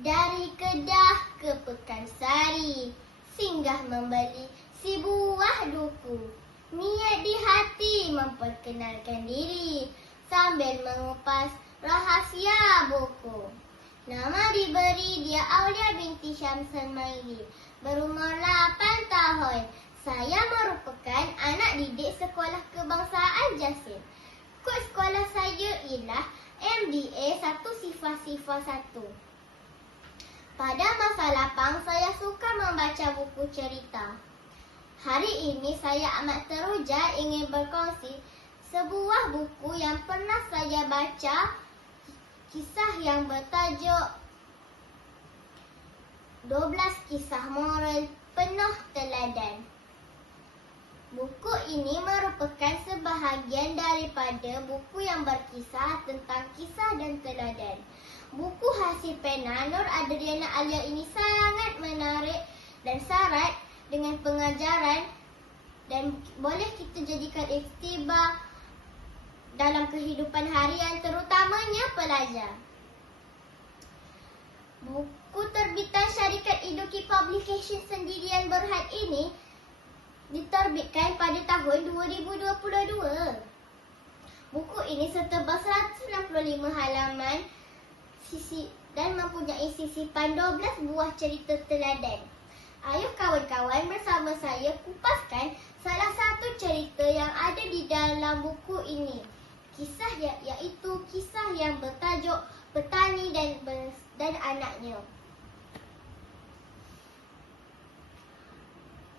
Dari Kedah ke Pekansari, singgah membeli si buah duku. Niat di hati memperkenalkan diri, sambil mengupas rahasia buku. Nama diberi dia Aulia binti Syamsul Maili, berumur 8 tahun. Saya merupakan anak didik Sekolah Kebangsaan Jasin. Kod sekolah saya ialah MDA 1-1. Pada masa lapang, saya suka membaca buku cerita. Hari ini saya amat teruja ingin berkongsi sebuah buku yang pernah saya baca, kisah yang bertajuk 12 Kisah Moral Penuh Teladan. Buku ini merupakan sebahagian daripada buku yang berkisah tentang kisah dan teladan. Buku hasil pena Nur Adriana Alia ini sangat menarik dan syarat dengan pengajaran dan boleh kita jadikan iktibar dalam kehidupan harian, terutamanya pelajar. Buku terbitan syarikat Iduki Publication Sendirian Berhad ini diterbitkan pada tahun 2022. Buku ini setebal 165 halaman dan mempunyai sisipan 12 buah cerita teladan. Ayuh kawan-kawan bersama saya kupaskan salah satu cerita yang ada di dalam buku ini. Iaitu kisah yang bertajuk Petani dan Anaknya.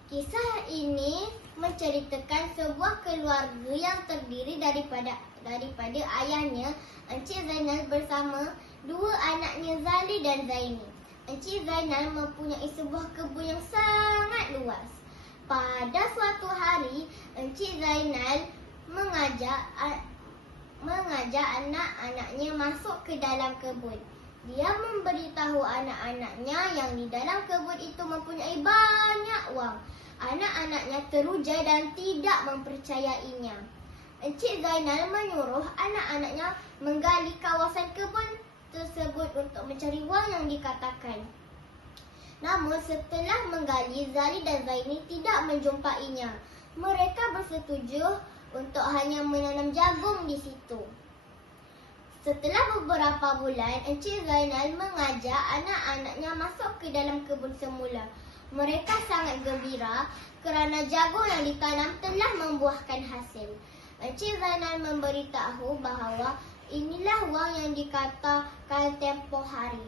Kisah ini menceritakan sebuah keluarga yang terdiri daripada ayahnya, Encik Zainal bersama dua anaknya Zali dan Zaini. Encik Zainal mempunyai sebuah kebun yang sangat luas. Pada suatu hari, Encik Zainal mengajak anak-anaknya masuk ke dalam kebun. Dia memberitahu anak-anaknya yang di dalam kebun itu mempunyai banyak wang. Anak-anaknya teruja dan tidak mempercayainya. Encik Zainal menyuruh anak-anaknya menggali kawasan kebun tersebut untuk mencari wang yang dikatakan. Namun setelah menggali, Zali dan Zaini tidak menjumpainya. Mereka bersetuju untuk hanya menanam jagung di situ. Setelah beberapa bulan, Encik Zainal mengajak anak-anaknya masuk ke dalam kebun semula. Mereka sangat gembira kerana jagung yang ditanam telah membuahkan hasil. Encik Zainal memberitahu bahawa inilah wang yang dikatakan tempoh hari.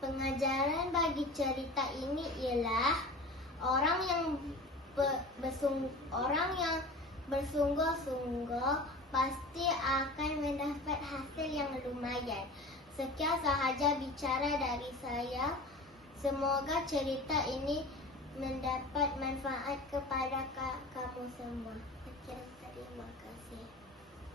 Pengajaran bagi cerita ini ialah orang yang bersungguh-sungguh pasti akan mendapat hasil yang lumayan. Sekian sahaja bicara dari saya. Semoga cerita ini mendapat manfaat kepada kamu semua. Sekian, terima kasih.